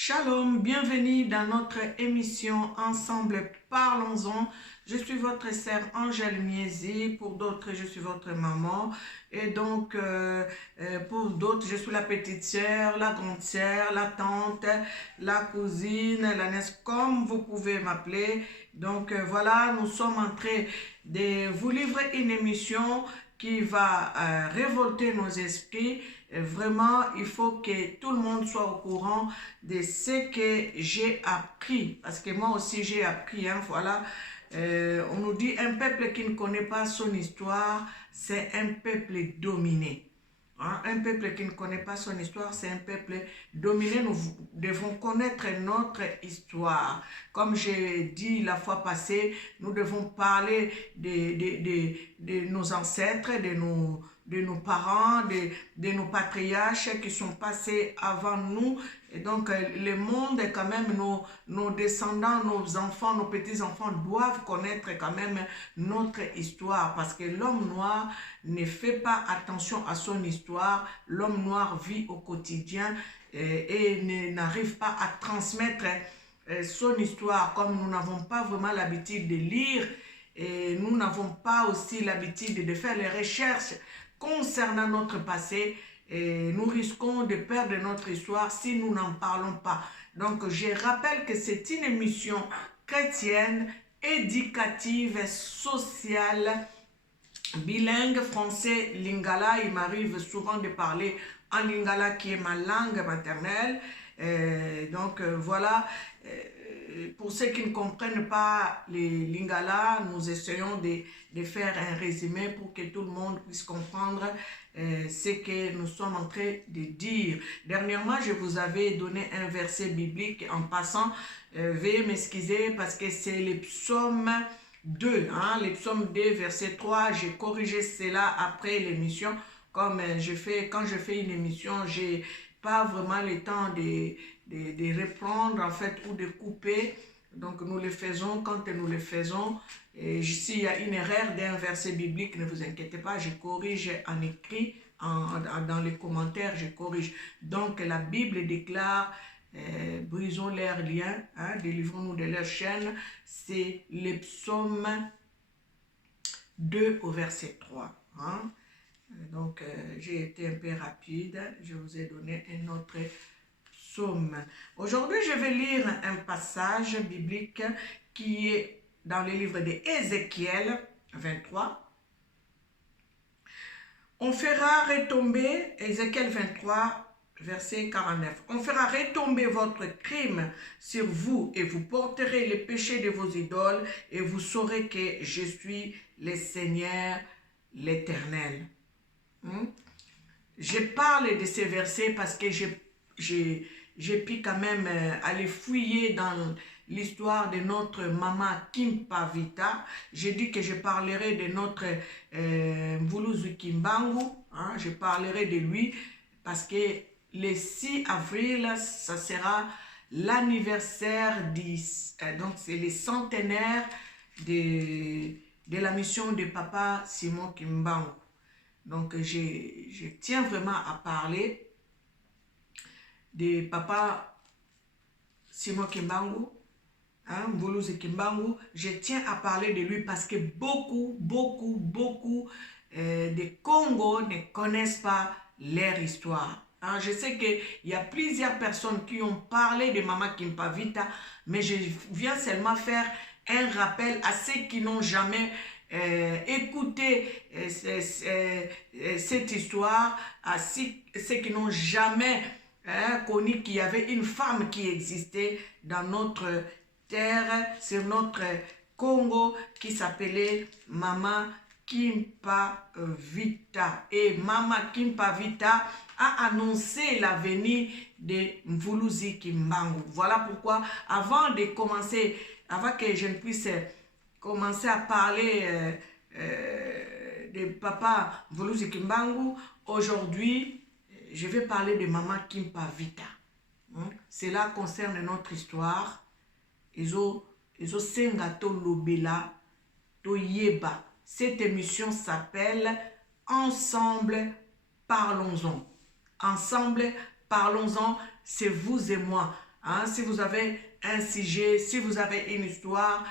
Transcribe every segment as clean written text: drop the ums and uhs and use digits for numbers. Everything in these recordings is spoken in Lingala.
Shalom, bienvenue dans notre émission Ensemble Parlons-en. Je suis votre sœur Angèle Miezi, pour d'autres je suis votre maman et donc pour d'autres je suis la petite sœur, la grande sœur, la tante, la cousine, la nièce, comme vous pouvez m'appeler. Donc voilà, nous sommes en train de vous livrer une émission qui va révolter nos esprits. Vraiment, il faut que tout le monde soit au courant de ce que j'ai appris. Parce que moi aussi, j'ai appris. Hein, voilà. On nous dit un peuple qui ne connaît pas son histoire, c'est un peuple dominé. Hein, un peuple qui ne connaît pas son histoire, c'est un peuple dominé. Nous devons connaître notre histoire. Comme j'ai dit la fois passée, nous devons parler de nos ancêtres, de nos parents, de nos patriarches qui sont passés avant nous. Et donc, le monde, quand même, nos descendants, nos enfants, nos petits-enfants doivent connaître quand même notre histoire. Parce que l'homme noir ne fait pas attention à son histoire. L'homme noir vit au quotidien et n'arrive pas à transmettre son histoire. Comme nous n'avons pas vraiment l'habitude de lire et nous n'avons pas aussi l'habitude de faire les recherches concernant notre passé, et nous risquons de perdre notre histoire si nous n'en parlons pas. Donc, je rappelle que c'est une émission chrétienne, éducative, sociale, bilingue, français, lingala. Il m'arrive souvent de parler en lingala qui est ma langue maternelle. Voilà. Pour ceux qui ne comprennent pas les lingala, nous essayons de faire un résumé pour que tout le monde puisse comprendre ce que nous sommes en train de dire. Dernièrement, je vous avais donné un verset biblique. En passant, veuillez m'excuser parce que c'est le psaume 2, hein, le psaume 2, verset 3. J'ai corrigé cela après l'émission. Comme quand je fais une émission, j'ai pas vraiment le temps de reprendre en fait ou de couper. Donc nous le faisons quand nous le faisons. Et s'il y a une erreur d'un verset biblique, ne vous inquiétez pas, je corrige en écrit, dans les commentaires, je corrige. Donc la Bible déclare, brisons leurs liens, hein, délivrons-nous de leurs chaînes. C'est le psaume 2 au verset 3. Hein. Donc j'ai été un peu rapide, je vous ai donné un autre psaume. Aujourd'hui, je vais lire un passage biblique qui est dans le livre d'Ézéchiel 23. On fera retomber, Ézéchiel 23, verset 49. On fera retomber votre crime sur vous et vous porterez les péchés de vos idoles et vous saurez que je suis le Seigneur, l'Éternel. Je parle de ces versets parce que j'ai pu quand même aller fouiller dans l'histoire de notre maman Kimpavita. J'ai dit que je parlerai de notre Mvuluzu Kimbangu. Hein, je parlerai de lui parce que le 6 avril, ça sera l'anniversaire, donc c'est le centenaire de la mission de papa Simon Kimbangu. Donc, je tiens vraiment à parler de papa Simon Kimbangu, hein, Mvuluzu Kimbangu. Je tiens à parler de lui parce que beaucoup de Congo ne connaissent pas leur histoire. Hein, je sais qu'il y a plusieurs personnes qui ont parlé de Maman Kimpavita, mais je viens seulement faire un rappel à ceux qui n'ont jamais écouté cette histoire, à ceux qui n'ont jamais connu qu'il y avait une femme qui existait dans notre terre, sur notre Congo, qui s'appelait Maman Kimpavita. Et Maman Kimpavita a annoncé la venue de Mvuluzu Kimbangu. Voilà pourquoi, avant que je ne puisse commencer à parler de papa Mvuluzu Kimbangu, aujourd'hui, je vais parler de Maman Kimpavita. Cela concerne notre histoire. Sengato Lobela Toyeba. Cette émission s'appelle Ensemble Parlons-en. Ensemble Parlons-en, c'est vous et moi. Hein, si vous avez un sujet, si vous avez une histoire,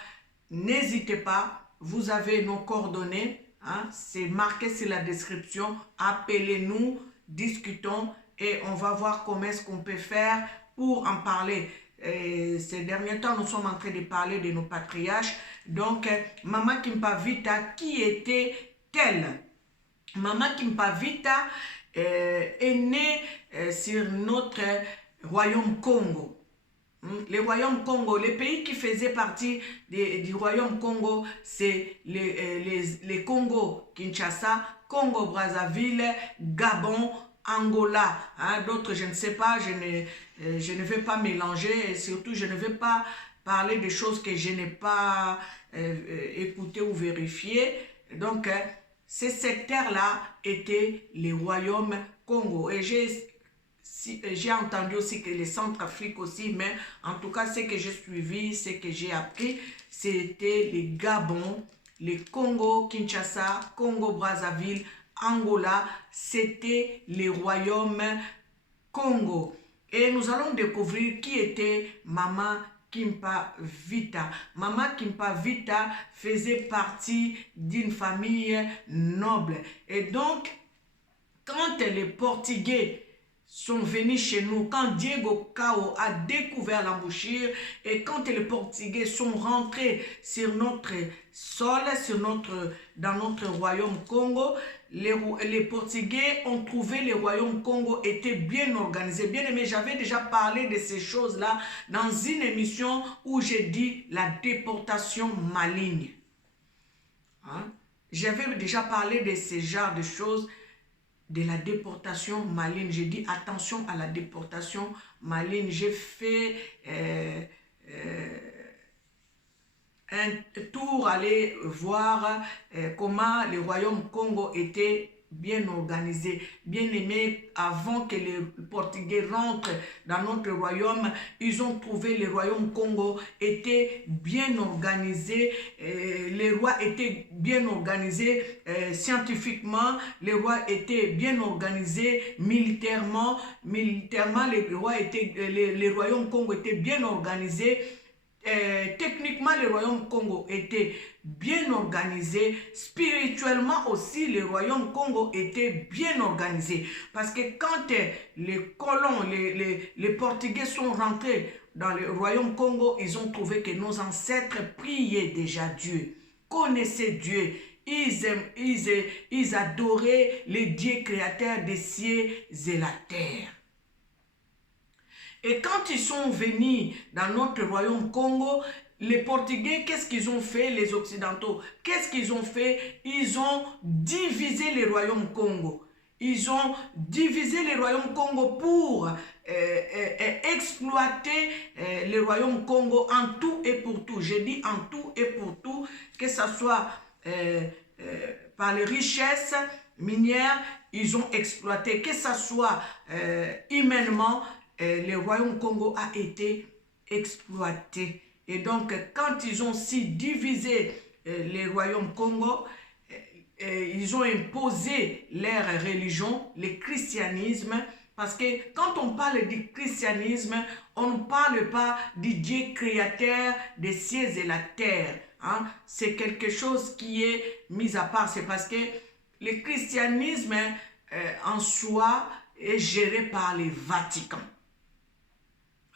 n'hésitez pas. Vous avez nos coordonnées. Hein, c'est marqué sur la description. Appelez-nous, discutons et on va voir comment est-ce qu'on peut faire pour en parler. Et ces derniers temps, nous sommes en train de parler de nos patriarches. Donc, Maman Kimpavita, qui était-elle? Maman Kimpavita est née sur notre royaume Congo. Le royaume Congo, les pays qui faisaient partie du royaume Congo, c'est les Congo, Kinshasa, Congo, Brazzaville, Gabon, Angola. Hein, d'autres, je ne sais pas, je ne vais pas mélanger et surtout, je ne vais pas parler de choses que je n'ai pas écoutées ou vérifiées. Donc, ces secteurs-là étaient les royaumes Congo. Et j'ai entendu aussi que les Centrafrique aussi, mais en tout cas, ce que j'ai suivi, ce que j'ai appris, c'était les Gabon, les Congo, Kinshasa, Congo, Brazzaville, Angola, c'était les royaumes Congo. Et nous allons découvrir qui était Maman Kimpavita. Maman Kimpavita faisait partie d'une famille noble. Et donc, quand les Portugais sont venus chez nous, quand Diego Cao a découvert l'embouchure et quand les Portugais sont rentrés sur notre sol, dans notre royaume Congo, les Portugais ont trouvé le royaume Congo était bien organisé. Bien aimé, j'avais déjà parlé de ces choses-là dans une émission où j'ai dit la déportation maligne. Hein? J'avais déjà parlé de ce genre de choses, de la déportation maligne. J'ai dit attention à la déportation maligne. J'ai fait un tour, aller voir comment le royaume Congo était bien organisé, bien aimé. Avant que les Portugais rentrent dans notre royaume, ils ont trouvé le royaume Congo était bien organisé, les rois étaient bien organisés scientifiquement, les rois étaient bien organisés militairement, les royaumes Congo étaient bien organisés. Techniquement, le royaume Congo était bien organisé. Spirituellement aussi, le royaume Congo était bien organisé. Parce que quand les colons, les Portugais sont rentrés dans le royaume Congo, ils ont trouvé que nos ancêtres priaient déjà Dieu, connaissaient Dieu. Ils adoraient les dieux créateurs des cieux et la terre. Et quand ils sont venus dans notre royaume Congo, les Portugais, qu'est-ce qu'ils ont fait, les Occidentaux? Qu'est-ce qu'ils ont fait? Ils ont divisé le royaume Congo. Ils ont divisé le royaume Congo pour exploiter le royaume Congo en tout et pour tout. J'ai dit en tout et pour tout, que ce soit par les richesses minières, ils ont exploité, que ce soit humainement, le royaume Congo a été exploité. Et donc, quand ils ont si divisé le royaume Congo, ils ont imposé leur religion, le christianisme, parce que quand on parle du christianisme, on ne parle pas du Dieu créateur des cieux et la terre. Hein? C'est quelque chose qui est mis à part. C'est parce que le christianisme en soi est géré par le Vatican.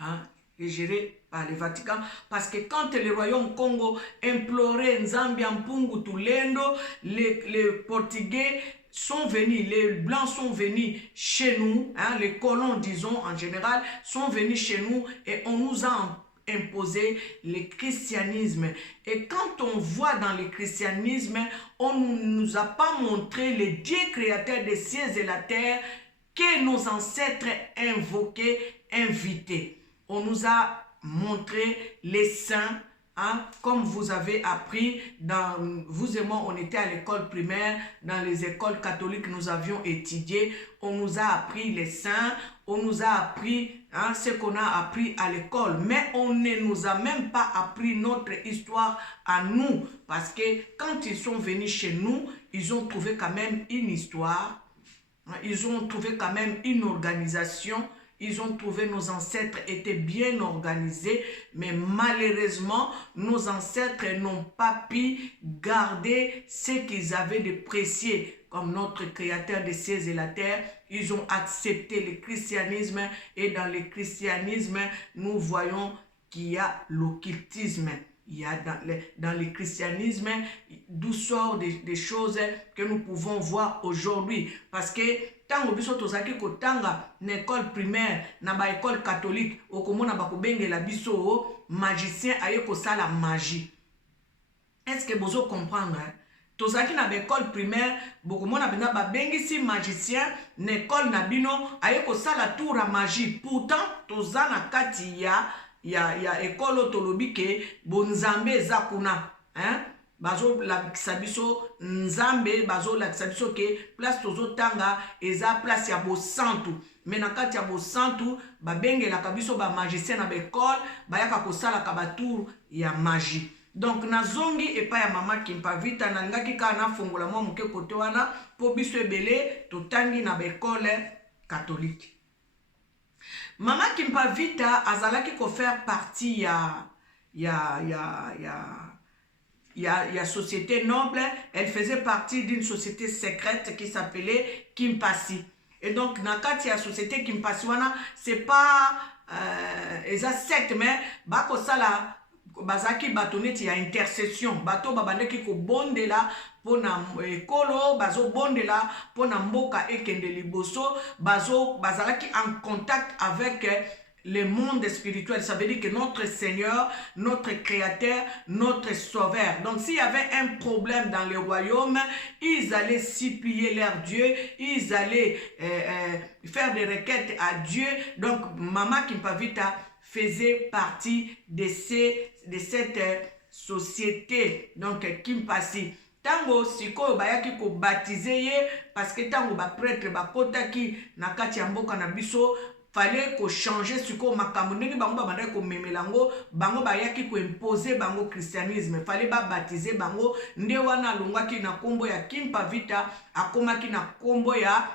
Hein, est géré par le Vatican, parce que quand le royaume Congo implorait Nzambi Mpungu Tulendo, les Portugais sont venus, les Blancs sont venus chez nous, hein, les colons disons en général, sont venus chez nous et on nous a imposé le christianisme. Et quand on voit dans le christianisme, on ne nous a pas montré le Dieu créateur des cieux et la terre que nos ancêtres invoquaient, invités. On nous a montré les saints, hein, comme vous avez appris, vous et moi, on était à l'école primaire, dans les écoles catholiques, nous avions étudié, on nous a appris les saints, on nous a appris hein, ce qu'on a appris à l'école, mais on ne nous a même pas appris notre histoire à nous, parce que quand ils sont venus chez nous, ils ont trouvé quand même une histoire, ils ont trouvé quand même une organisation. ils ont trouvé nos ancêtres étaient bien organisés, mais malheureusement, nos ancêtres n'ont pas pu garder ce qu'ils avaient de précieux comme notre créateur des cieux et la terre. Ils ont accepté le christianisme et dans le christianisme, nous voyons qu'il y a l'occultisme. Il y a dans le christianisme d'où sortent des choses que nous pouvons voir aujourd'hui. Parce que tango biso tozaki kotanga na école primaire, na ba école catholique, okomona bakobengela biso magicien aye kosala magie. Est-ce que vous comprenez? Tozaki na ba école primaire, bokomona bena ba bengisi magicien na école na bino aye kosala tour à magie. Pourtant toza na kati ya école tolobi ke bonzambe eza kuna, hein? Bazo lakisa biso nzambe, bazo lakisa biso ke place tozo tanga eza place ya bosantu. Mais na kati ya bosantu babengelaka biso ba magicien na ba école bayaka kosalaka ba tour ya magie. Donc nazongi epa ya mama Kimpavita nalingaki kaka nafungola mwa moke kote wana po biso ebele totangi na ba école catholique. Mama Kimpavita azalaki ko faire partie ya société noble. Elle faisait partie d'une société secrète qui s'appelait Kimpasi. Et donc na kati ya société Kimpasi wana c'est pas eza secte mais bako sala bazaki bato neti ya intercession, bato babandeki ko bondela pona ekolo, bazo bondela pona mboka ekende liboso, bazalaki en contact avec le monde spirituel. Ça veut dire que notre Seigneur, notre Créateur, notre Sauveur. Donc s'il y avait un problème dans le royaume, ils allaient supplier leur Dieu, ils allaient faire des requêtes à Dieu. Donc Mama Kimpavita faisait partie de cette société, donc Kimpasi. Tango sikoyo bayaki ko baptiser ye parce que tango ba prêtre ba kotaki na kati ya mboka na biso fallait ko changer sikoyo makambo ndenge bango babanda ko memelango bango bayaki ko imposer bango christianisme, fallait ba baptiser bango nde wana longwaki na kombo ya Kimpavita akomaki na kombo ya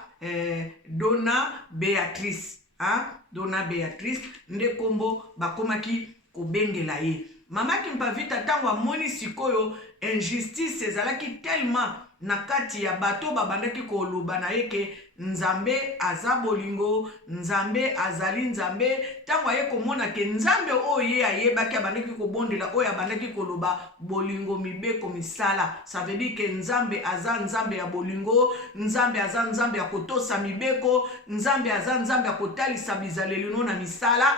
Dona Beatrice, hein? Dona Beatrice nde kombo bakomaki ko bengela ye. Mama Kimpavita tango amoni sikoyo injustice ezalaki tellement na kati ya bato babandaki koloba na yeke nzambe aza bolingo, nzambe azali nzambe. Tango aye komona ke nzambe oye ayebaki abandaki kobondela oyo abandaki koloba bolingo mibeko misala. Ça veut dire que nzambe aza nzambe ya bolingo, nzambe aza nzambe ya kotosa mibeko, nzambe aza nzambe ya kotalisa bizaleli na misala.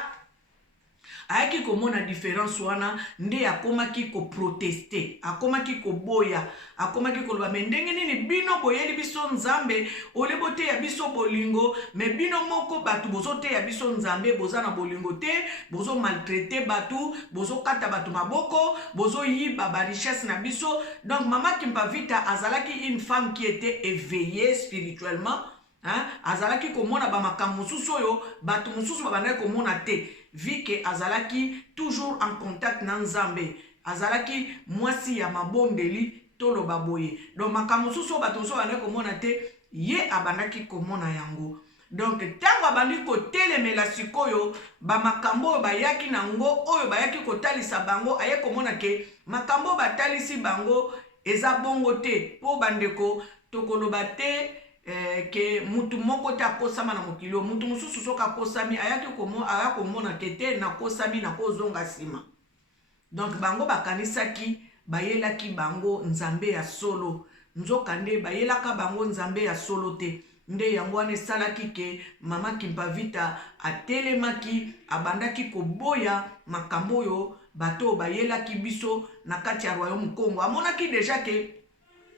Ayaki komona différence wana nde akomaki ko protester, akomaki ko boya, akomaki ko loba ndenge nini bino boyeli biso nzambe olebote ya biso bolingo, mais bino moko batu bozote ya biso nzambe boza na bolingo te, bozo maltraiter batu, bozo kata batu maboko, bozo yiba ba richesse na biso. Donc Mama Kimpavita azalaki une femme qui était éveillée spirituellement, hein? Azalaki komona ba makambo mususu oyo batu mususu babandaki komona te. Vu que azalaki toujours en contact na nzambe, azalaki mwasi ya mabondeli tolo baboye. Donc makambo suso bato so bana komona te, ye abandaki komona yango. Donc tango abandi ko telemela sikoyo ba makambo bayaki nango oyo bayaki kotalisa bango aye komona ke makambo batalisi bango eza bongo te po bandeko tokoloba te que mutu moko te akosama na mokilo, mutu mususu soka akosami ayaki komona kete na kosami na kozonga sima. Donc bango bakanisaki bayelaki bango nzambe ya solo, nzoka nde bayelaka bango nzambe ya solo te. Nde yango wana esalaki ke Mama Kimpavita atelemaki abandaki koboya makambo oyo bato bayelaki biso na kati ya Royaume Congo. Amonaki déjà que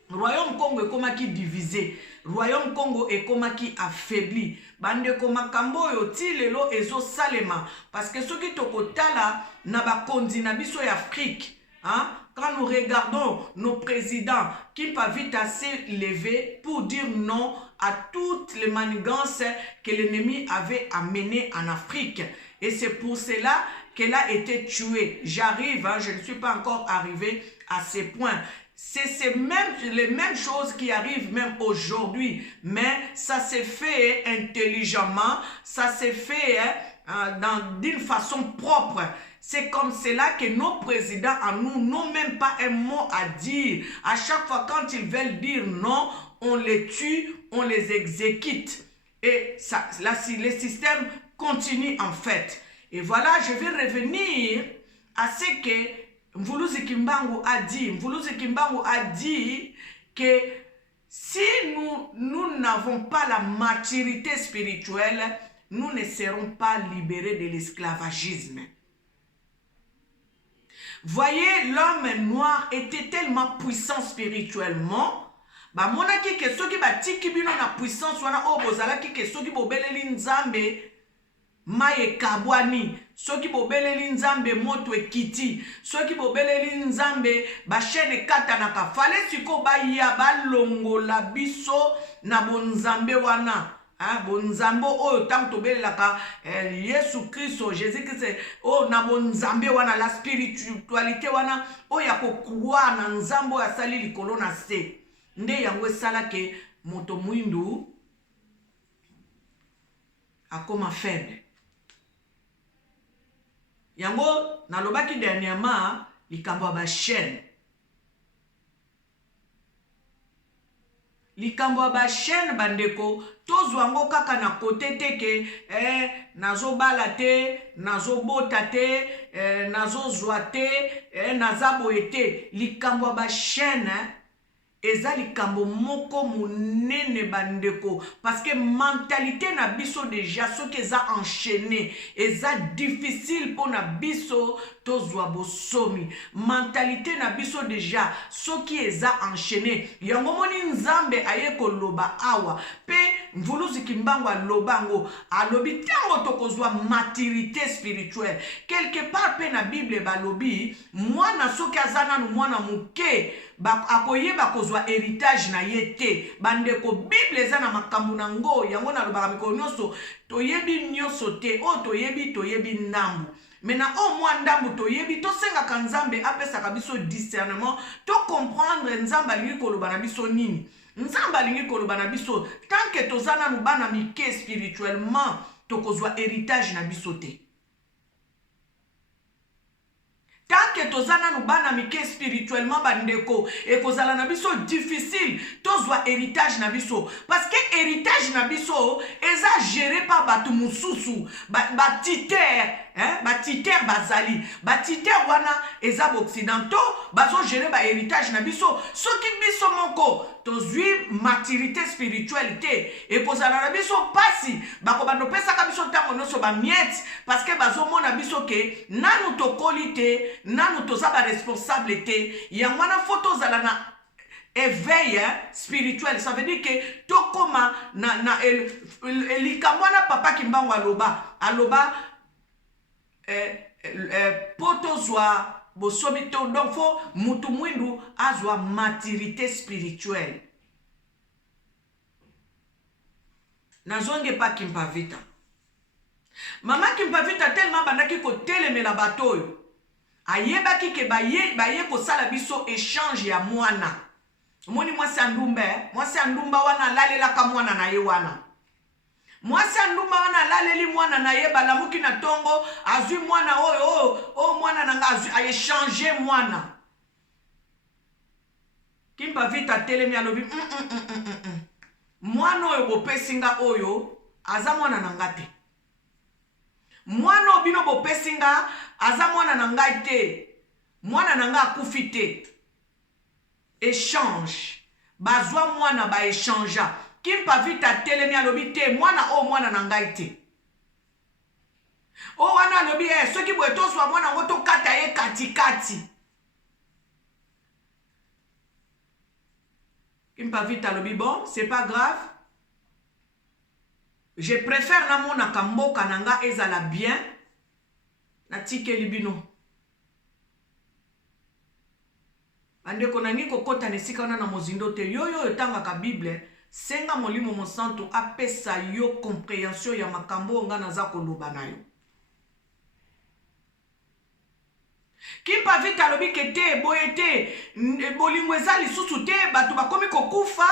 Royaume Congo ekomaki divisé, Royaume Congo ekomaki affaibli. Bandeko makambo oyo ti lelo ezo salema parce que soki tokotala na bakonzi na biso ya Afrique, hein? Quand nous regardons nos présidents, Kimpavita s'est levé pour dire non à toutes les manigances que l'ennemi avait amenées en Afrique. Et c'est pour cela qu'elle a été tuée. J'arrive, hein, je ne suis pas encore arrivé à ce point. C'est même les mêmes choses qui arrivent même aujourd'hui, mais ça s'est fait intelligemment, ça s'est fait d'une façon propre. C'est comme cela que nos présidents à nous n'ont même pas un mot à dire. À chaque fois quand ils veulent dire non, on les tue, on les exécute. Et ça, là, le système continue en fait. Et voilà, je vais revenir à ce que Mvuluzi Kimbangu a dit. Mvuluzi Kimbangu a dit que si nous n'avons pas la maturité spirituelle, nous ne serons pas libérés de l'esclavagisme. Voyez, l'homme noir était tellement puissant spirituellement. Ba monaki ke soki batiki bino na puissance wana o bozalaki ke soki bobeleli nzambe maye kabwani, soki bobeleli nzambe moto ekiti, soki bobeleli nzambe bashene katanaka, fale siko baya balongola biso na bonzambe wana. Bonzambe oyo tango tobelelaka Yesu Kristo, Jésus Christ, o na bonzambe wana, la spiritualité wana oyo ya kokroire na nzambe oyo asali likolo na se. Nde yango esala ke moto mwindu akoma faible. Yango nalobaki dernièrement likambo ya bachaîne. Likambo ya bachaîne bandeko tozwa ngo kaka na kote te ke nazobala te, nazobota te, nazozwa te, nazaboye te. Likambo ya bachaîne eza likambo moko munene bandeko, parce que mentalité na biso déjà soki eza enchaîné, eza difficile pour na biso tozwa bosomi. Mentalité na biso déjà soki eza enchaîné, yango moni nzambe aye koloba awa pe Mvuluzi Kimbangu alobango alobi tango tokozwa maturité spirituelle quelque part pe na Bible balobi mwana soki azana no mwana muke akoyeba kozwa héritage na ye te. Bandeko Bible eza na makambo na ngo yango nalobaka mikolo nyonso toyebi nyonso te, o toyebi ndambu. Maintenant au moins ndambu toyebi tosengaka nzambe apesaka biso discernement to comprendre nzambe alingi koloba na biso nini. Nzambe alingi koloba na biso tant que tozana no bana mike spirituellement tokozwa héritage na biso te. Tant que tozana no bana mike spirituellement bandeko ekozala na biso difficile tozwa héritage na biso, parce que héritage na biso eza géré par batu mususu batiter batiter bazali batiter wana eza occidentaux bazo gérer ba héritage na biso. Soki biso moko tozwi maturité spirituelle te ekozala na biso pasi bakobando pesaka biso tango nyonso ba miette, parce que bazo mona biso ke nanu tokoli te, nanu toza ba responsable te. Yango wana photo zala na éveil spirituel, ça veut dire que tokoma na likambo wana papa Kimbangu aloba poto zwa bosomi to, donc fo mutu mwindu azwa maturité spirituelle. Nazonge pa Kimpavita. Mama Kimpavita tellement bandaki ko telemela batoyo ayebaki ke baye kosala biso échange ya mwana. Moni mwasi andumba wana lalelaka mwana na ye wana. Mwasi andumba wana laleli mwana na ye balamuki na tongo azwi mwana oyo mwana nanga azwi a échanger mwana. Kimpavita telemi alobi mwana oyo bopesinga oyo aza mwana na ngate. Mwana obino bopesinga aza mwana na ngai te. Mwana na nga akufi te. Échange. Bazwa mwana ba échange. Kimpavita telemi alobi te mwana na ngai te. O wana alobi soki boye toswa mwana ngo tokata ye katikati. Kimpavita alobi bon, c'est pas grave. Je préfère na mona kamboka nanga ezala bien na tikeli bino. Bandeko nangi kokota nesika wana na mozindo te yoyo etangaka Bible senga molimo mosanto apesa yo compréhension ya makambo nga naza koloba na yo. Kimpa vita lobi kete boyete bolingo eza lisusu te bato bakomi kokufa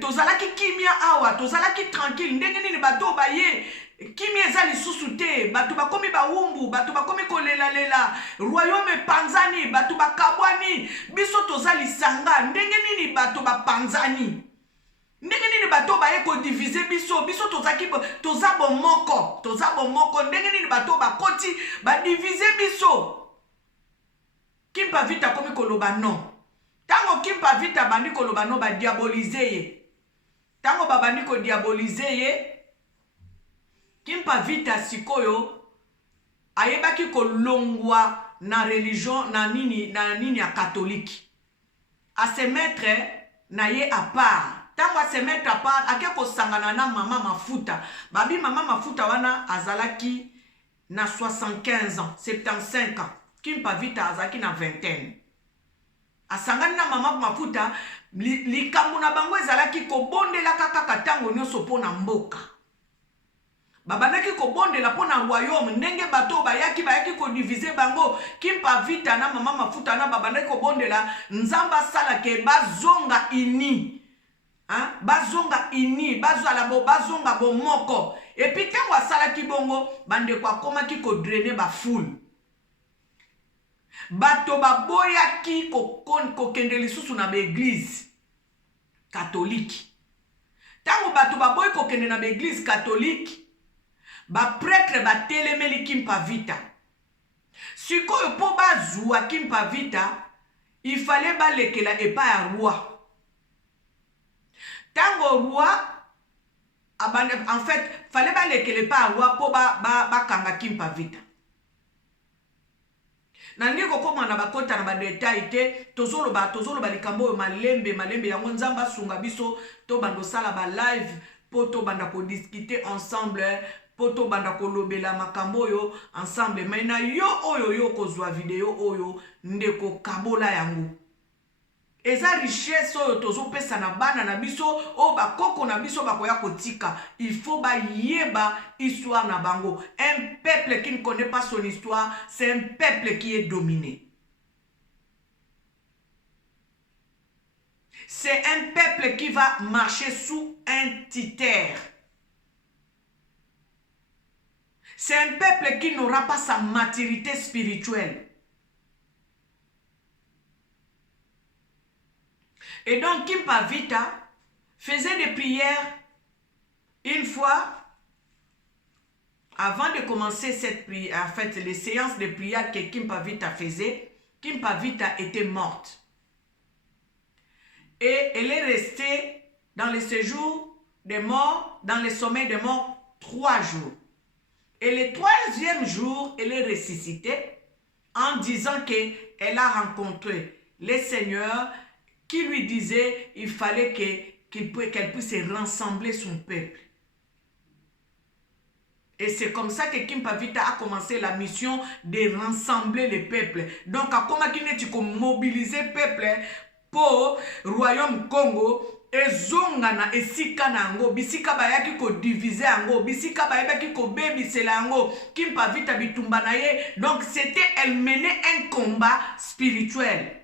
tozalaki kimia awa tozalaki tranquille ndenge nini bato baye kimia eza lisusu te bato bakomi bawumbu bato bakomi kolelalela royaume panzani bato bakabwani biso toza lisanga ndenge nini bato bapanzani ndenge nini bato baye kodivise biso tozaki toza bomoko ndenge nini bato bakoti badivise biso. Kimpa vita komi koloba non. Tango kimpa vita bandi koloba non ba diabolize ye. Tango babandi ko diabolize ye. Kimpa vita sikoyo ayebaki kolongwa na religion na nini ya katoliki. A se mettre na ye à part. Tango a se mettre à part ake ko sangana na mama mafuta. Babi mama mafuta wana azalaki na 75 ans, 75 ans. Kimpa vita azaki na vingtaine. Asangani na mama mafuta likambo na bango ezalaki kobondela kaka tango nyonso pona mboka. Babandaki kobondela pona royaume ndenge bato bayaki kodivise bango. Kimpa vita na mama mafuta na babandaki kobondela nzamba sala ke bazonga ini. Bazonga ini, bazonga bomoko. Et puis tango asalaki bongo bande kwa komaki ko drainer ba foule. Bato baboyaki kokende lisusu na l'église catholique. Tango bato baboy kokende na l'église catholique, ba prêtre ba telemeli Kimpa vita. Sikoyo po bazwa Kimpa vita, il fallait balekela epa ya roi. Tango roi en fait, fallait balekela epa ya roi po ba kanga Kimpa vita. Nandi kokoma na bakota na ba detail te tozoloba likambo malembe yango nzamba sunga biso to bando sala ba live po to banda ko discuter ensemble po to banda ko lobela makambo yo ensemble mais na yo kozwa video oyo ndeko kabola yango eza richesse oyo tozopesa na bana na biso o bakoko na biso bakoya kotika. Il faut ba yeba histoire na bango. Un peuple qui ne connaît pas son histoire, c'est un peuple qui est dominé. C'est un peuple qui va marcher sous un titère. C'est un peuple qui n'aura pas sa maturité spirituelle. Et donc Kimpa vita faisait des prières une fois avant de commencer cette prière, en fait les séances de prière que Kimpa vita faisait. Kimpa vita était morte et elle est restée dans le séjour des morts, dans le sommeil des morts 3 jours. Et le 3e jour, elle est ressuscitée en disant qu'elle a rencontré le Seigneur qui lui disait qu'il fallait qu'elle puisse rassembler son peuple. Et c'est comme ça que Kimpa vita a commencé la mission de rassembler le peuple. Donc, comment tu mobiliser le peuple pour le royaume Congo et zongana esika nango bisika bayaki ko diviser ango bisika bayaki ko bebisela ango Kimpa vita bitumba na ye. Donc, c'était elle menait un combat spirituel.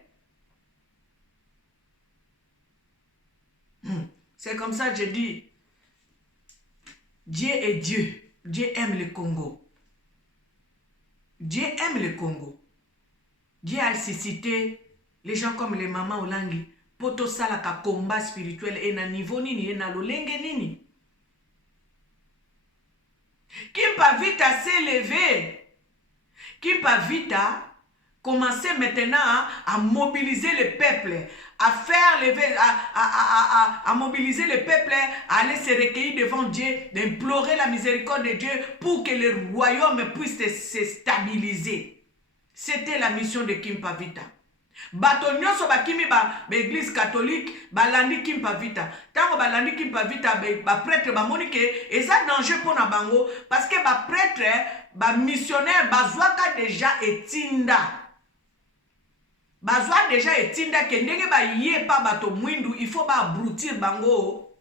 C'est comme ça que je dis, Dieu est Dieu. Dieu aime le Congo. Dieu aime le Congo. Dieu a suscité les gens comme les mamans Olangi. Poto salaka combat spirituel et na niveau nini et na lolenge nini. Kimpa vita s'est levé. Kimpa vita commençait maintenant à mobiliser le peuple, à faire lever, à mobiliser le peuple, à aller se recueillir devant Dieu, d'implorer la miséricorde de Dieu pour que le royaume puisse se stabiliser. C'était la mission de Kimpa vita. Bato nyonso bakimi ba église catholique balandi Kimpa vita. Tango balandi Kimpa vita ba prêtre ba moni ke eza danger pour na bango parce que ba prêtre ba missionnaire bazwaka déjà etinda. Bazwa déjà etinda ke ndenge ba ye pa bato mwindu il faut ba abrutir bango.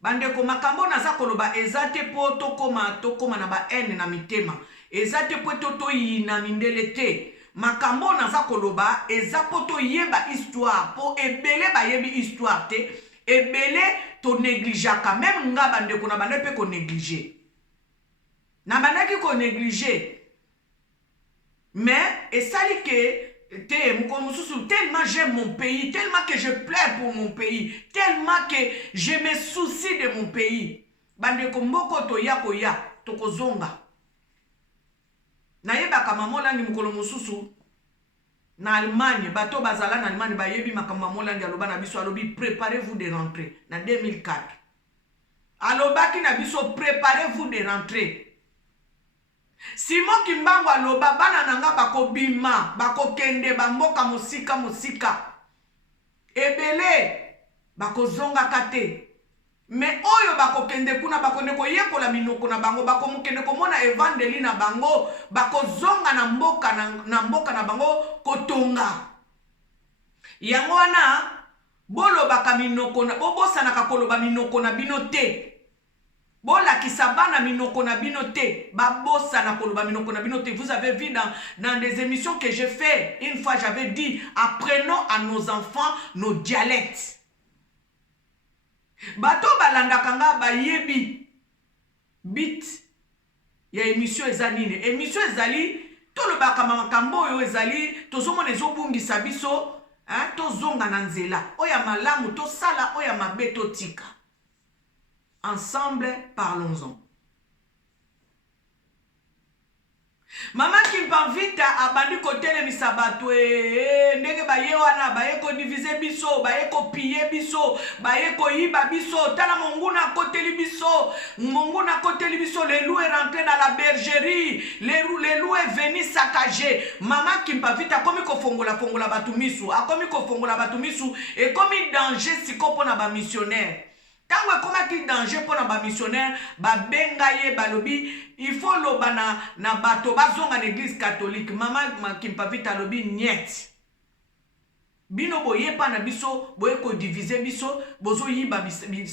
Bande ko makambo na za koloba ezate po tokoma na ba haine na mitema. eza te po toto yina mindele te makambo naza koloba eza po toyeba histoire po ebele bayebi histoire te ebele to négligeaka même nga bandeko na bande pe ko négliger na bandaki ko négliger mais esali ke tellement j'aime mon pays, tellement que je plaire pour mon pays, tellement que je me soucie de mon pays. Bande komboko to ya koya, to kozonga. Na yeba kama molangi mukolo mususu na Allemagne, bato bazala na Allemagne ba yebi makama molangi aloba na biso alobi préparez-vous de rentrer na 2004. Alobaki na biso préparez-vous de rentrer. Simon Kimbangu aloba bana nanga bako bima bako kende bamboka musika ebele bako zonga kate me oyo bako kende kuna bako neko yekola minoko na bango bako mukende komona evangeli na bango bako zonga na mboka na bango kotonga yango wana bolo baka minoko na bobosa na kakoloba minoko na binote bola kisabana minoko na binote babosa na koloba minoko na binote. Vous avez vu dans des émissions que j'ai fait une fois j'avais dit apprenons à nos enfants nos dialectes. Bato balandaka nga bayebi bit ya émission ezanine émission ezali tolobaka makambo oyo ezali tozomona ezobungisa biso tozonga na nzela oya malamu tosala oya mabe totika. Ensemble, parlons-en. Maman Kimpavita abandi kotele misabato ndenge baye wana baye ko diviser biso baye ko piller biso baye ko yiba biso tala monguna koteli biso les loups est rentré dans la bergerie les loups est venu saccager. Maman Kimpavita komi ko fongola batumisu akomi ko fongola batumisu et komi danger siko pona ba missionnaire. Tango komaki danger pour na missionnaire ba benga ye balobi il faut loba na bato bazonga na église catholique. Maman Kimpavita lobi niet bino boye pa na biso boye ko diviser biso bozo yiba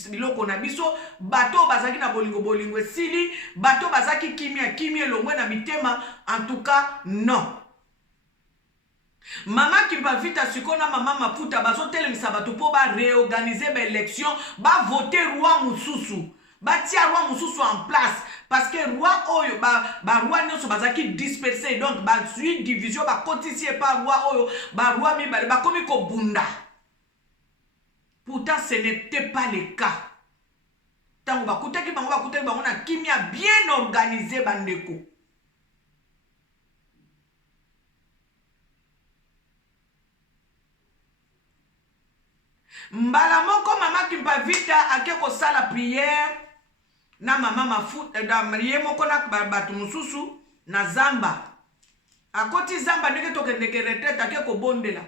biloko na biso bato bazaki na bolingo esili bato bazaki kimia longwe na mitema. En tout cas non. Maman Kimpavita sikona mama mafuta bazotelemisa bato po ba réorganiser ba élection ba voter roi mususu ba tia roi mususu en place parce que roi oyo ba roi nyonso bazaki dispersé donc ba suite division ba cotiser par roi oyo ba roi mibale ba komi ko bunda. Pourtant ce n'était pas le cas. Tango ba kutaki bango na kimia bien organisé bandeko. Mbala moko mama Kimpavita ake ko sala prière na mama mafuta da marié moko na batu mususu na zamba akoti zamba ndeke tokendeke retraite ake ko bondela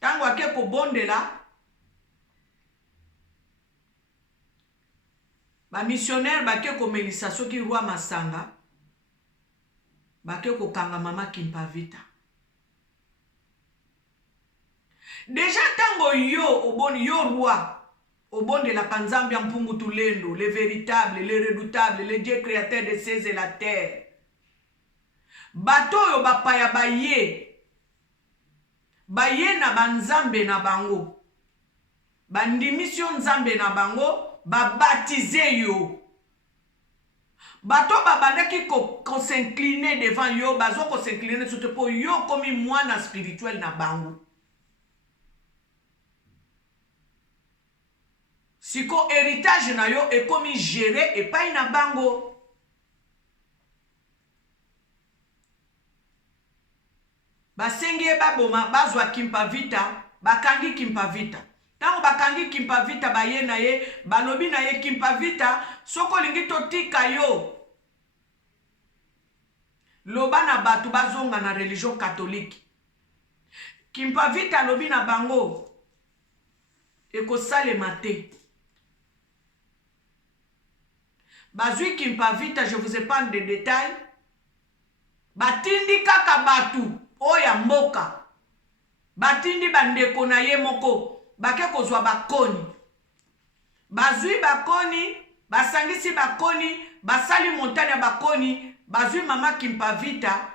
tango ake ko bondela ba missionnaire bake ko melisa soki roi masanga bake ko kanga mama Kimpavita. Déjà tango yo oboni yo roi obonde la kanzambi mpungu tulendo le véritable le redoutable le Dieu créateur de ces et la terre bato yo bapaya baye na banzambe na bango bandimission nzambe na bango babatize yo bato babandaki ko s'incliner devant yo bazo ko s'incliner surtout po yo komi mwana spirituel na bango. Siko héritage na yo e komi géré et pas na bango. Basengi baboma bazwa Kimpavita bakangi Kimpavita. Tango bakangi Kimpavita baye na ye balobi na ye Kimpavita soko lingi totika yo. Loba na batu bazonga na religion catholique. Kimpavita lobi na bango eko salema te. Bazui Kimpavita, je vous épargne des détails. Batindi kaka batu oya mboka. Batindi bandeko na ye moko. Bake kozwa bakoni. Bazui bakoni, basangisi bakoni, basali montagne bakoni, bazui mama Kimpavita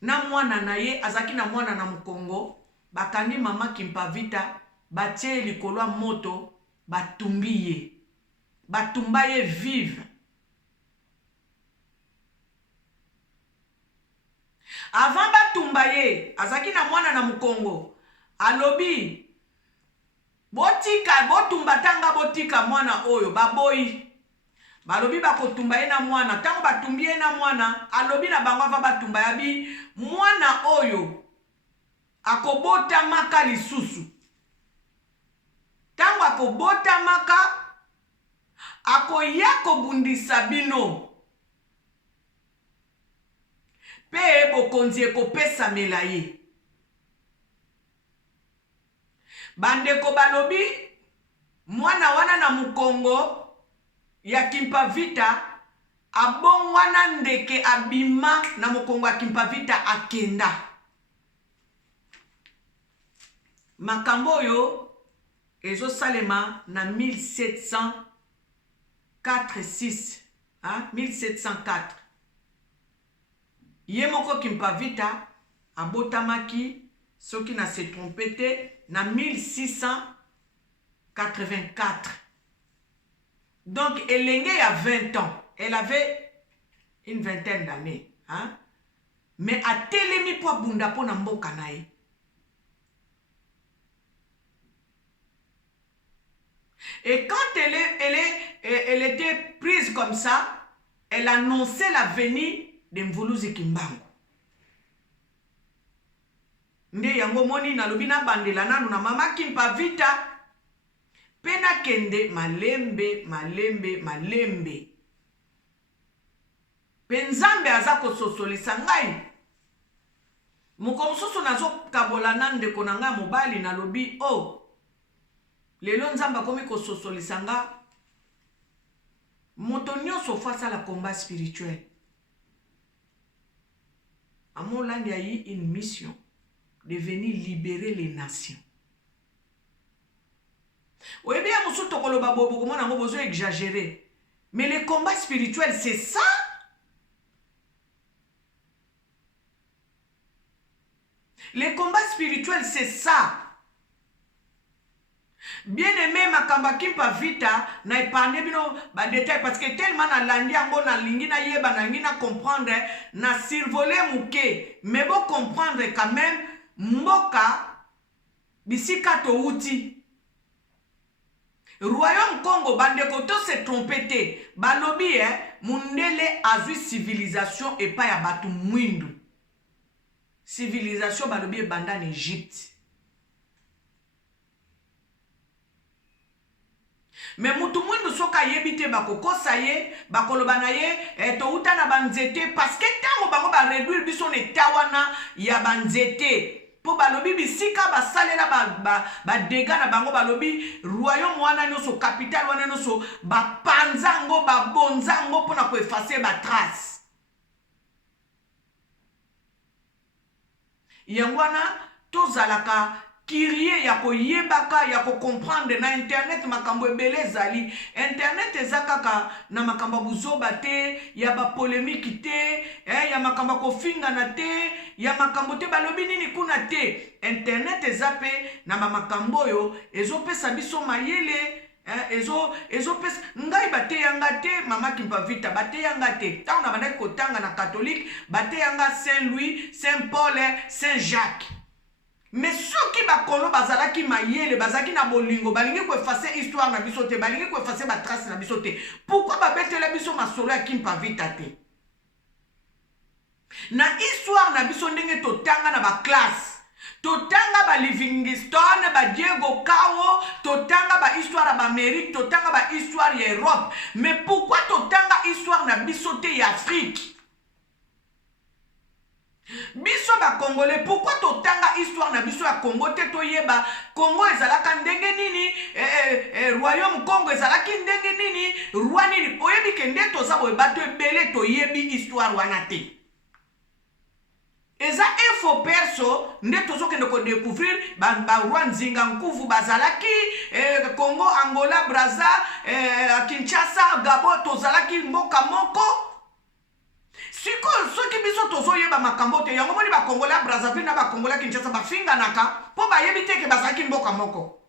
na mwana na ye azaki na mwana na Mukongo, bakandi mama Kimpavita batie likolo ya moto batumbi ye, batumba ye vive. Avant batumba ye azaki na mwana na Mukongo, alobi botika botumba tanga botika mwana oyo baboyi. Balobi bakotumba ye na mwana, tango batumbi ye na mwana, alobi na bango ava batumba yabi mwana oyo akobota maka lisusu. Tango akobota maka akoya kobundisa bino. Pe bokonzi ekopesa mela ye. Bandeko balobi mwana wana na Mukongo ya Kimpavita abongwana ndeke abima na Mukongo ya Kimpavita akenda. Makambo oyo ezo salema na 1704-6, 1704. Ye moko Kimpavita abotamaki soki na se trompete na 1684. Donc, Elenge a 20 ans. Elle avait une vingtaine d'années. Hein? Mais a telemi po bunda po na mboka na ye. Et quand elle était prise comme ça, elle annonçait la venue de Mvuluzi Kimbangu. Nde yango moni na lobina bandela nanu na mama Kimpavita. Pena kende malembe. Penzambe azako sosolisa ngai. Mukomususu nazo kabola nande konanga mobali na lobi oh. Lelo nzamba komi ko sosolisa nga. Moto nyonso face à la combat spirituel. Amolandi a eu une mission de venir libérer les nations. Oui, bien, monsieur Tokoloba Bobo, comment on a besoin d'exagérer. Mais le combat spirituel, c'est ça. Le combat spirituel, c'est ça. Bien aimé, Makamba Kimpavita, n'a épargné ba détail parce que tellement na landi ango na lingi na yeba na ngi na comprendre, na survoler mouke. Mais bon comprendre quand même, mboka bisika to uti. Royaume Congo bandeko to se trompete balobi mundele azui civilisation et pas ya batu mwindu. Civilisation balobi banda en Égypte. Mais mutu mwindu soka yebite bakokosa ye bakoloba na ye to uta na banzete parce que tango bango ba réduire biso ne tawana ya banzete. Po balobi bisika basalela ba dega na bango balobi royaume wana nyoso capital wana nyoso ba panzango ba bonzango pona ko effacer ba trace. Yangwana tozalaka kirie ya koyebaka ya ko comprendre na internet makambo ebele zali. Internet ezakaka na makambo buzoba te ya ba polémique te ya makambo kofinga na te ya makambo te balobi nini kuna te. Internet ezape na makambo yo ezopesa biso mayele ezo pesa ngai bate yanga te mama Kimpavita bate yanga te. Tango na bandaki kotanga na catholique bate yanga Saint Louis, Saint Paul, Saint Jacques. Mais ceux qui bakolo bazalaki mayele bazaki na bolingo balingi ko effacer histoire na biso te balingi ko effacer ba trace na biso te. Pourquoi babetela biso masolo ya Kimpavita te? Na histoire na biso ndenge totanga na ba classe. Totanga ba Livingstone, ba Diego Kao, totanga ba histoire ba Amérique, totanga ba histoire ya Europe. Mais pourquoi totanga histoire na biso te ya Afrique? Biso ba Congolais, pourquoi totanga histoire na biso ya Congo te toyeba Congo ezalaka ndenge nini royaume Congo ezalaki ndenge nini roi nini oyebi kende toza boye bato ebele toyebi histoire wana te. Eza info perso nde tozokende ko découvrir ba roi Nzinga Nkuvu bazalaki Congo, Angola, Brazza, Kinshasa, Gabon tozalaki mboka moko. biso tozo yeba makambo te yango moni ba Congolais Brazzaville na ba Congolais Kinshasa ba finga naka po ba yebi te ke bazaki mboka moko.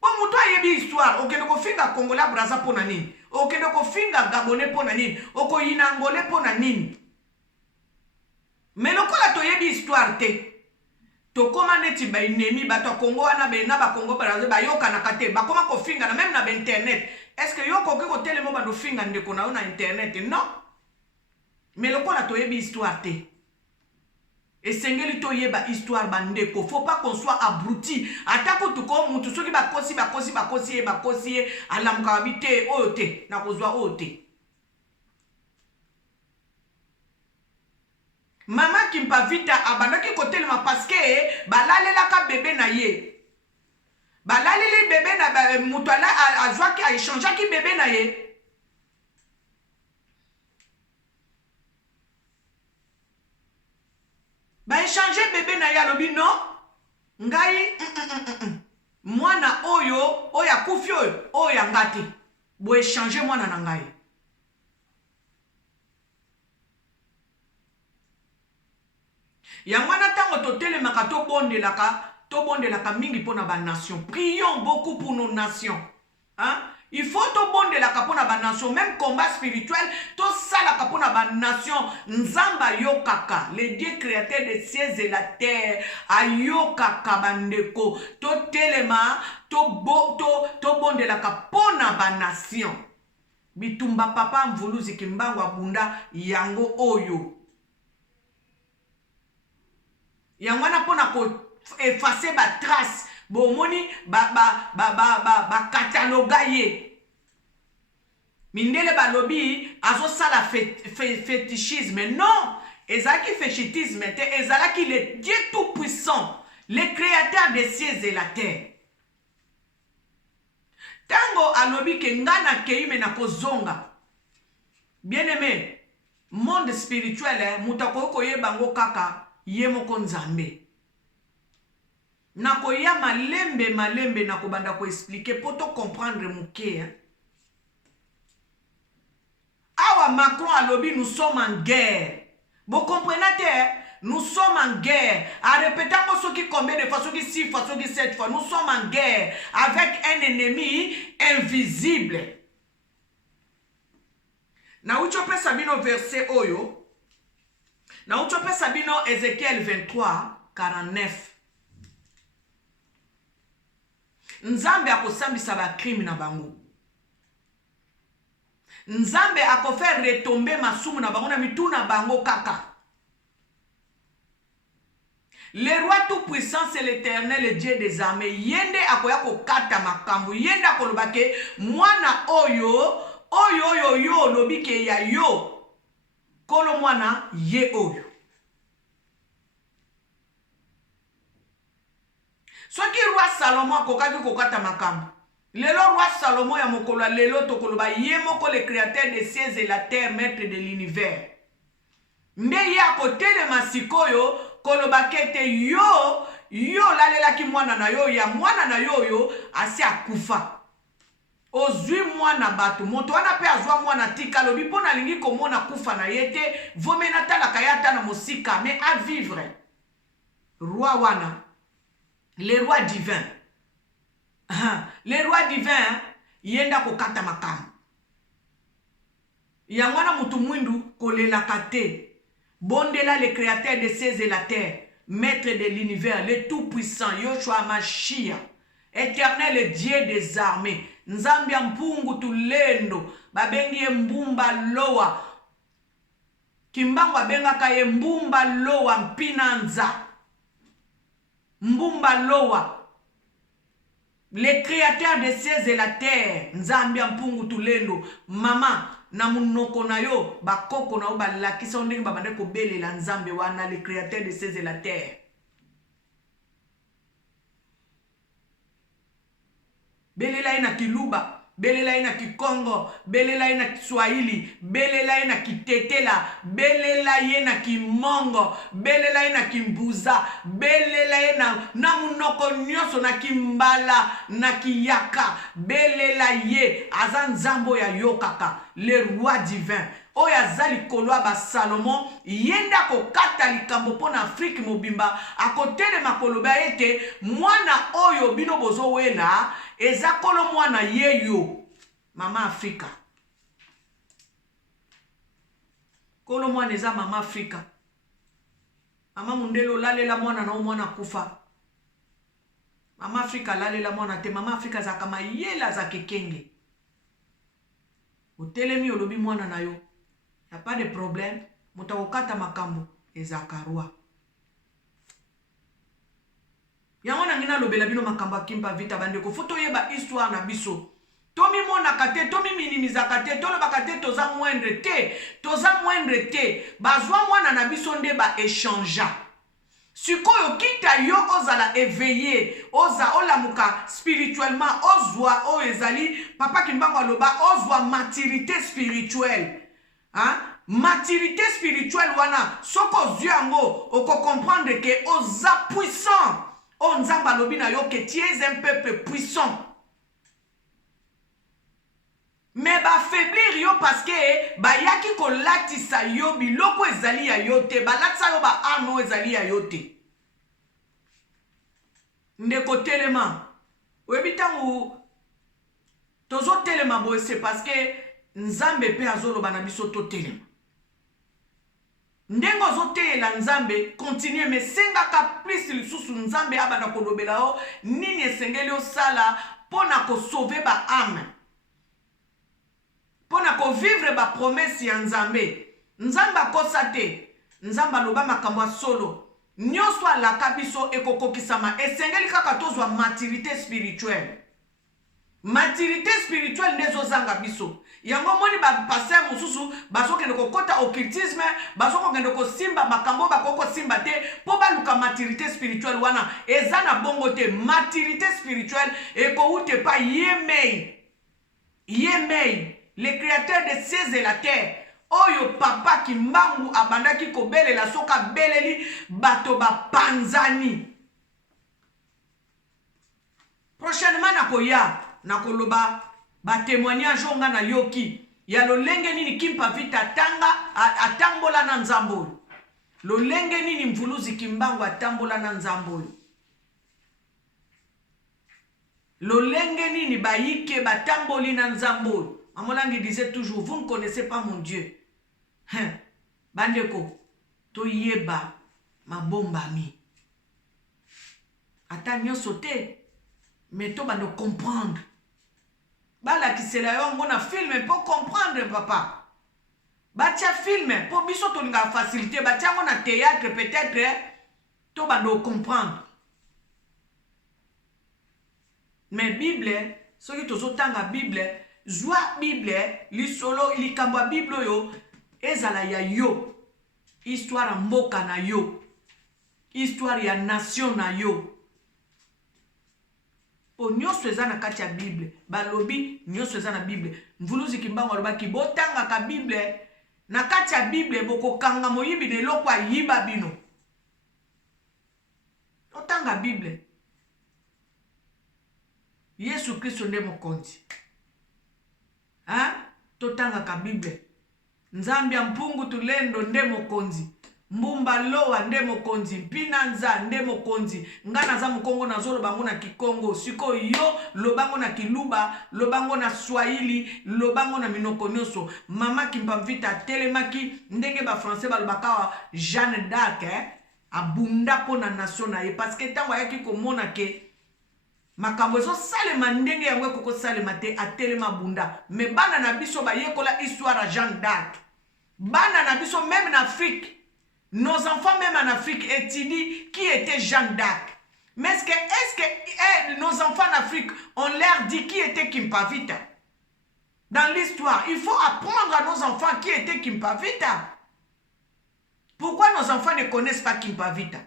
Bon muto ayebi histoire okende ko finga Congolais Brazza pona nini? Okende ko finga Gabonais pona nini? Oko yina Angolais pona nini? Mais lokola to yebi histoire te. To koma neti ba ennemi ba to Congo na ba Congo Brazza ba yoka na kate ba koma ko finga na même na ba internet. Est-ce que yoko ko telemo ba do finga ndeko na na internet? Non. Mais lokola to yebi histoire te. Et sengeli to yeba histoire bandeko. Faut pas qu'on soit abruti. Atako to ko mutu soki ba kosi alamuka habite oyote na kozwa oyote. Mama Kimpa Vita abandaki kotelema parce que balalela ka bébé na ye. Balaleli bébé na mutu ala azwaki a échanger ki bébé na ye. Ba échanger bébé na ya lobi non. Ngai mwana oyo oya kufi oyo ya ngati. Bo échanger mwana na ngai. Ya mwana tango totelemaka tobondelaka mingi pona ba nation. Prions beaucoup pour nos nations. Hein? Il faut tobondelaka pona ba nation, même combat spirituel, to salaka pona ba nation. Nzamba yokaka, le Dieu créateur des cieux et la terre, ayokaka bandeko, to telema, to bondelaka pona ba nation. Bitumba papa mvuluzi kimbango abunda yango oyo. Yangwana pona ko effacer ba trace bomoni ba cataloga ye mindele ba lobby azo sala fétichisme non ezaki fétichisme te ezalaki le Dieu tout puissant le créateur des cieux et la terre tango alobi ke ngana keime na kozonga bien aimé monde spirituel mutako koyeba kaka ye moko nzambe nako ya malembe nako banda ko expliquer pour to comprendre muke awa Macron alobi nous sommes en guerre vous comprenez nous sommes en guerre à répéter qui combien de fois qui 6 fois qui 7 fois nous sommes en guerre avec un ennemi invisible na ucho pesa bino verset oyo na ucho pesa bino Ézéchiel 23 49 Nzambe akosambisa ba crime na bango. Nzambe akofaire retomber masumu na bango na mituna bango kaka. Le roi tout puissant c'est l'Éternel, le Dieu des armées. Yende akoya kokata makambu. Yende akolobake mwana oyo yo lobike ya yo. Kolo mwana ye oyo. Soki roi Salomon akokaki kokata makambo. Lelo roi Salomon ya mokolo lelo tokoloba ye moko le créateur des cieux et la terre, maître de l'univers. Mbe ye akotele masikoyo koloba kete yo lalela ki mwana na yo ya mwana na yo asi akufa. Ozwi mwana batu moto wana pe azwa mwana tika lobi pona lingi komona kufa na yete vomena talaka yata na mosika mais à vivre. Roi wana les rois divins. Les rois divins, yenda kokata makamu. Yangwana mutu mwindu kolela kate. Bondela le créateur des cieux et la terre, maître de l'univers, le tout-puissant, Yoshua Mashiach, éternel et Dieu des armées. Nzambia mpungu tulendo, babengi mbumba loa. Kimbangu abengaka ye mbumba loa mpinanza. Mbumba loa, le créateur des cieux et la terre, Nzambia mpungu tulendo, mama, na munoko na yo, bakoko na yo balakisa ondenge babande ko belela Nzambe wana, le créateur des cieux et la terre. Belela ina kiluba, belela ina kikongo, belela ina kiswahili, belela ina kitetela, belela ina kimongo, belela ina kimbuza, belela ina na munoko nyoso na kimbala na kiyaka, belela ye azan zambo ya yokaka, le roi divin. oyo aza likolo ya basalomon ye nde akokata likambo mpo na afrike mobimba akotelema koloba ete mwana oyo bino bozowela eza kolo mwana ye yo mama afrika kolo mwana eza mama afrika mama mundelo lalela mwana na mwana kufa mama afrika lalela mwana te mama afrika zaka mayela za kekenge otelemi olobi mwana na yo y a pas de problème moto akokata makambo ezaka roi yango na ngina lobela bino makambo akimpa vita bandeko fo toyeba histoire na biso tomimonaka te tomiminimizaka te tolobaka te toza moindre te bazwa mwana na biso nde baéchangea sikoyo kita yo ozala éveillé olamuka spirituellement ozwa oyo ezali papa Kimbangu aloba ozwa maturité spirituelle maturité spirituelle wana soko ozwi yango okocomprendre ke oza puissant o nzambe alobi na yo ke tu es un peuple puissant mais bafaiblir yo parce que bayaki kolatisa yo biloko ezali ya yo te balatisa yo baarme oyo ezali ya yo te ndeko telema oyebi ntango tozotelema boye c'est parce que nzambe mpe azoloba na biso totelema ndenge ozoteyela nzambe continue mais sengaka plus lisusu nzambe abanda kolobela yo nini esengeli osala mpo na kosauve baarme mpo na kovivre bapromese ya nzambe nzambe akosa te nzambe aloba makambo ya solo nyonso alaka biso ekokokisama esengeli kaka tozwa maturité spirituelle nde ezozanga biso yango moni bapaster mosusu bazokende kokota occultisme bazokokende kosimba makambo bakokosimba te mpo baluka maturité spirituelle wana eza na bongo te maturité spirituelle ekowute pa Yemei le créateur des cieux et la terre oyo papa Kimbangu abandaki kobelela soka beleli bato bapanzani prochainement nakoya nakoloba batémoignage onga na yoki ya lolenge nini Kimpa Vita atambola na nzambo lolenge nini mvuluzi Kimbangu atambola na nzambo lolenge nini bayike batamboli na nzambo. Amolangi disait toujours, vous ne connaissez pas mon Dieu. Bandeko, to yeba ma bomba mi. Attends, sauter, mais to bando comprendre. Bala qui c'est là, on a filmé pour comprendre, papa. Batia filmé pour biso to nga facilité, batia on a théâtre peut-être, to bando comprendre. Mais Bible, ce qui tozo tanga Bible, Zwa Bible, lisolo ilikambwa Bible yo, ezala ya yo. Histoire mboka na yo. Histoire ya nation na yo. Po nyonso eza na kati ya Bible. Balobi nyonso eza na Bible. Mvuluzi Kimbangu aloba ki botanga ka Bible. Na kati ya Bible boko kanga moyibi de lokwa yiba bino. Otanga Bible. Yesu Kristo nde mokonzi. Totanga ka Bible. Nzambi ya mpungu tulendo nde mokonzi. Mbumba loa nde mokonzi. Mpinanza nde mokonzi. Ngana za mkongo na zolo bango na Kikongo. Siko yo lobango na Kiluba. Lobango na Swahili. Lobango na minoko nyoso. Mama Kimpa Vita telemaki. Ndenge ba français balobakawa Jeanne d'Arc. Abunda po na nation na ye. Parce que tango yaki komona ke makambo ezo salema ndenge yango koko salema te atelema bunda. Mais bana na biso ba yekola histoire à Jeanne d'Arc. Bana na biso même en Afrique. Nos enfants même en Afrique étudient qui était Jeanne d'Arc. Mais est-ce que nos enfants en Afrique on leur dit qui était Kimpa Vita? Dans l'histoire, il faut apprendre à nos enfants qui était Kimpa Vita. Pourquoi nos enfants ne connaissent pas Kimpa Vita?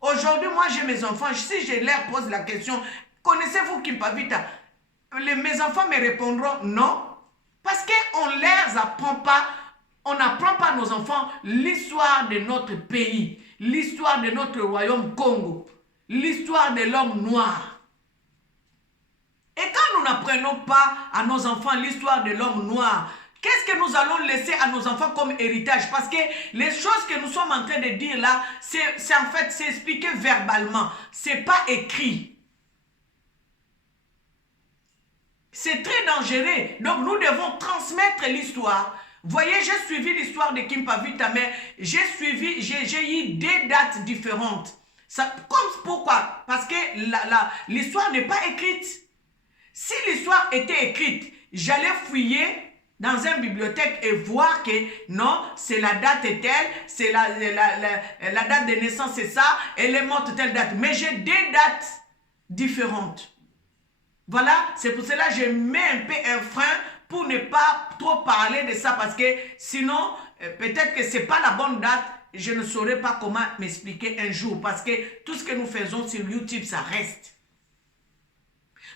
Aujourd'hui, moi j'ai mes enfants, si je leur pose la question, connaissez-vous Kimpa Vita? Mes enfants me répondront non. Parce qu'on ne leur apprend pas, on n'apprend pas à nos enfants l'histoire de notre pays, l'histoire de notre royaume Congo, l'histoire de l'homme noir. Et quand nous n'apprenons pas à nos enfants l'histoire de l'homme noir, qu'est-ce que nous allons laisser à nos enfants comme héritage? Parce que les choses que nous sommes en train de dire là, c'est en fait, c'est expliqué verbalement. C'est pas écrit. C'est très dangereux. Donc, nous devons transmettre l'histoire. Voyez, j'ai suivi l'histoire de Kimpavita, mais j'ai eu des dates différentes. Pourquoi? Parce que l'histoire n'est pas écrite. Si l'histoire était écrite, j'allais fouiller dans une bibliothèque et voir que non, c'est la date est telle, c'est la date de naissance c'est ça, elle est morte telle date. Mais j'ai des dates différentes. Voilà, c'est pour cela que je mets un peu un frein pour ne pas trop parler de ça parce que sinon, peut-être que ce n'est pas la bonne date. Je ne saurais pas comment m'expliquer un jour parce que tout ce que nous faisons sur YouTube, ça reste.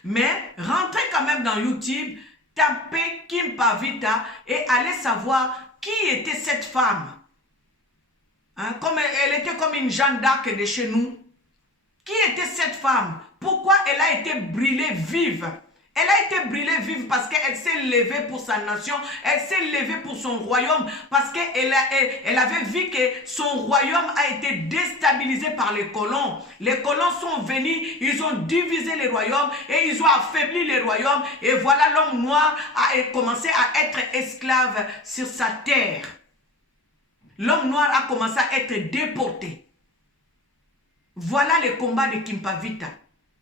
Mais rentrez quand même dans YouTube, tapez Kimpavita et allez savoir qui était cette femme. Hein? Elle était comme une Jeanne d'Arc de chez nous. Qui était cette femme? Pourquoi elle a été brûlée vive? Elle a été brûlée vive parce qu'elle s'est levée pour sa nation, elle s'est levée pour son royaume, parce qu'elle avait vu que son royaume a été déstabilisé par les colons. Les colons sont venus, ils ont divisé les royaumes et ils ont affaibli les royaumes. Et voilà, l'homme noir a commencé à être esclave sur sa terre. L'homme noir a commencé à être déporté. Voilà le combat de Kimpavita.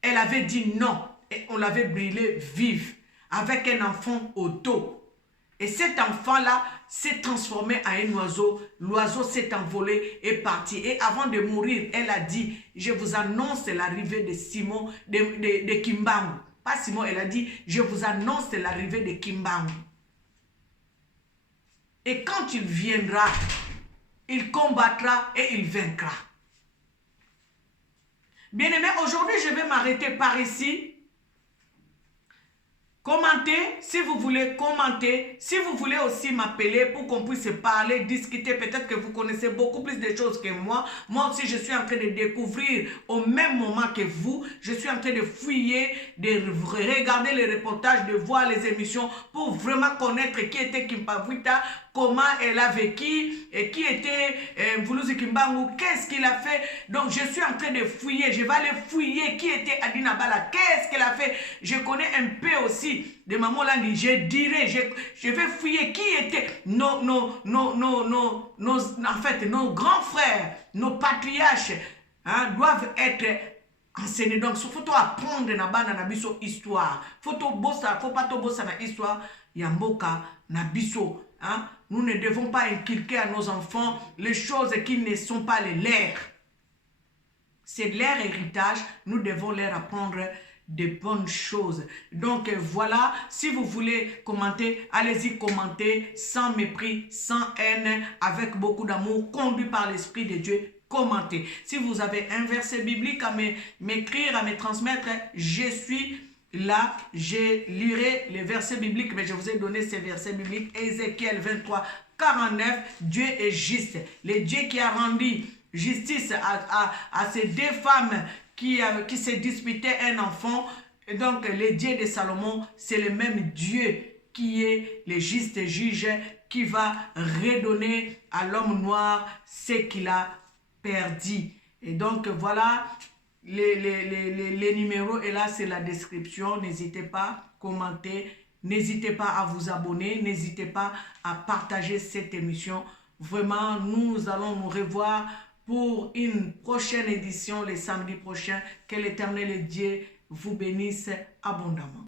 Elle avait dit non. Et on l'avait brûlée vive avec un enfant au dos. Et cet enfant-là s'est transformé en un oiseau. L'oiseau s'est envolé et parti. Et avant de mourir, elle a dit, je vous annonce l'arrivée de Simon, de Kimbangu. Pas Simon, elle a dit, je vous annonce l'arrivée de Kimbangu. Et quand il viendra, il combattra et il vaincra. Bien-aimés, aujourd'hui, je vais m'arrêter par ici. Commentez, si vous voulez commenter, si vous voulez aussi m'appeler pour qu'on puisse parler, discuter, peut-être que vous connaissez beaucoup plus de choses que moi. Moi aussi, je suis en train de découvrir au même moment que vous. Je suis en train de fouiller, de regarder les reportages, de voir les émissions pour vraiment connaître qui était Kimpavita, comment elle a vécu, et qui était Mvuluzi Kimbangu, qu'est-ce qu'il a fait. Donc, je suis en train de fouiller. Je vais aller fouiller qui était Adina Bala, qu'est-ce qu'elle a fait. Je connais un peu aussi de Maman Landi. Je dirais, je vais fouiller qui étaient nos grands frères, nos patriarches, hein, doivent être enseignés. Donc, il faut apprendre na biso histoire. Faut pas to bossa na histoire yamboka na biso. Hein? Nous ne devons pas inculquer à nos enfants les choses qui ne sont pas les leurs. C'est leur héritage, nous devons leur apprendre de bonnes choses. Donc voilà, si vous voulez commenter, allez-y commenter sans mépris, sans haine, avec beaucoup d'amour, conduit par l'Esprit de Dieu. Commentez. Si vous avez un verset biblique à m'écrire, à me transmettre, je suis là, je lirai les versets bibliques, mais je vous ai donné ces versets bibliques. Ézéchiel 23, 49, Dieu est juste. Le Dieu qui a rendu justice à ces deux femmes qui se disputaient un enfant. Et donc, le Dieu de Salomon, c'est le même Dieu qui est le juste juge, qui va redonner à l'homme noir ce qu'il a perdu. Et donc, voilà. Les numéros, et là c'est la description. N'hésitez pas à commenter, n'hésitez pas à vous abonner, n'hésitez pas à partager cette émission. Vraiment, nous allons nous revoir pour une prochaine édition le samedi prochain. Que l'Éternel Dieu vous bénisse abondamment.